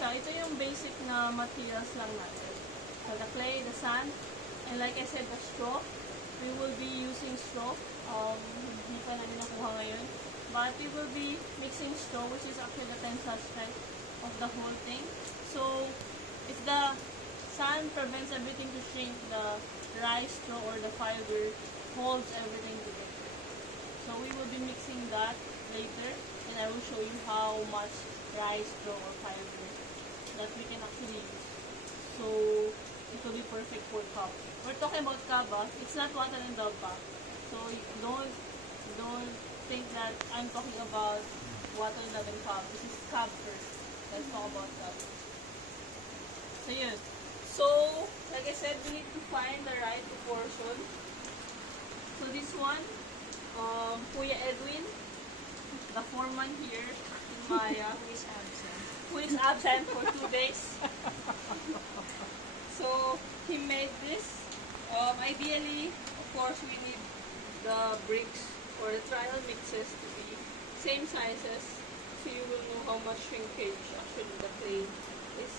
siya, ito yung basic na materials lang natin. So, the clay, the sand, and like I said, the straw. We will be using straw. Hindi pa namin nakuha ngayon. But we will be mixing straw, which is actually the tensile strength of the whole thing. So, if the sand prevents everything to shrink, the rice straw or the fiber holds everything together. So, we will be mixing that later, and I will show you how much rice straw or fiber that we can actually use. So, it will be perfect for cup. We're talking about kaba. It's not water and daba. So, don't think that I'm talking about water and cup. This is cup first. Let's talk about that. So, yun. So, like I said, we need to find the right proportion. So, this one, Kuya Edwin, the foreman here in Maya, who is absent for 2 days. So, he made this. Ideally, of course, we need the bricks or the trial mixes to be same sizes, so you will know how much shrinkage actually the clay is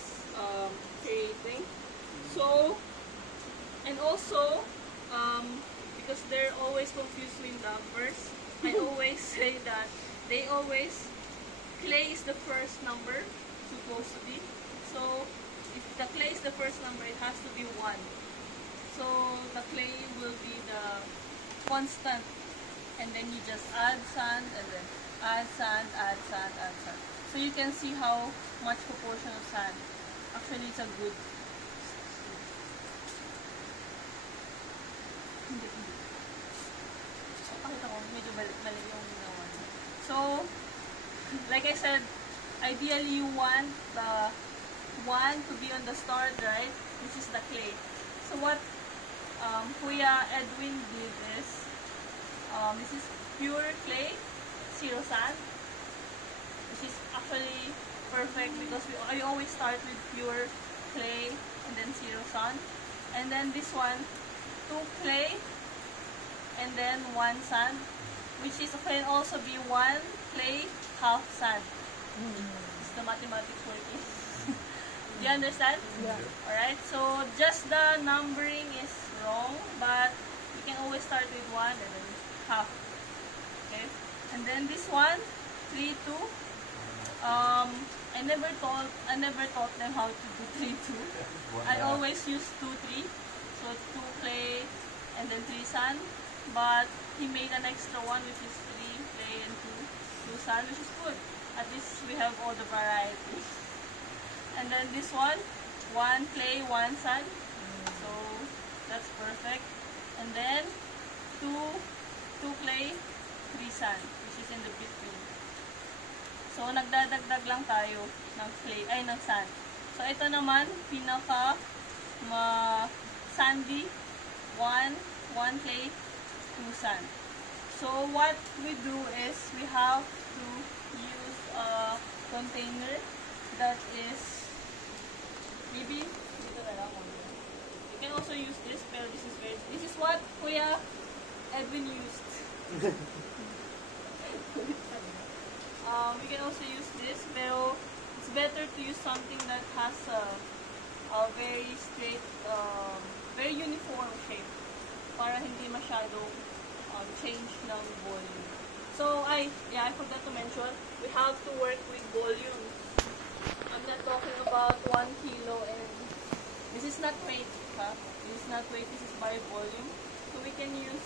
creating. So, and also, because they're always confused with numbers, I always say that clay is the first number, supposed to be. So, if the clay is the first number, it has to be 1. So, the clay will be the constant. And then you just add sand, and then add sand, add sand, add sand. So, you can see how much proportion of sand. Actually, it's a good. So, pakita ko, medyo mali yung ginawa niya. So, like I said, ideally you want the 1 to be on the start, right? This is the clay. So what Kuya Edwin did is, this is pure clay, 0 sand, which is actually perfect because I always start with pure clay and then 0 sand. And then this one, 2 clay and then 1 sand, which is can also be 1 clay, half sand. It's the mathematics working. Do you understand? Yeah. Alright, so just the numbering is wrong, but you can always start with 1 and then half. Okay? And then this one, 3, 2. I never taught them how to do 3, 2. I always use 2, 3. So it's 2 clay and then 3 sand. But he made an extra one, which is 3 clay and 2 sand, which is good. At least we have all the variety. And then this one, 1 clay, 1 sand. So that's perfect. And then 2 clay, 3 sand, which is in the between. So nagdadagdag lang tayo ng clay, ng sand. So ito naman, pinaka sandy, 1 clay, 2 sand. So what we do is we have to use a container that is maybe dito na lang. You can also use this, pero this is what Kuya Edwin used. We can also use this, pero it's better to use something that has a very straight, very uniform shape para hindi masyadong change ng volume. So, I forgot to mention, we have to work with volume. I'm not talking about 1 kilo, and this is not weight, huh? This is not weight, this is by volume. So we can use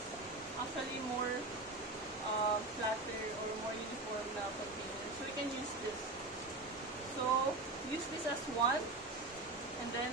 actually more flatter or more uniform na container. So we can use this. So use this as 1, and then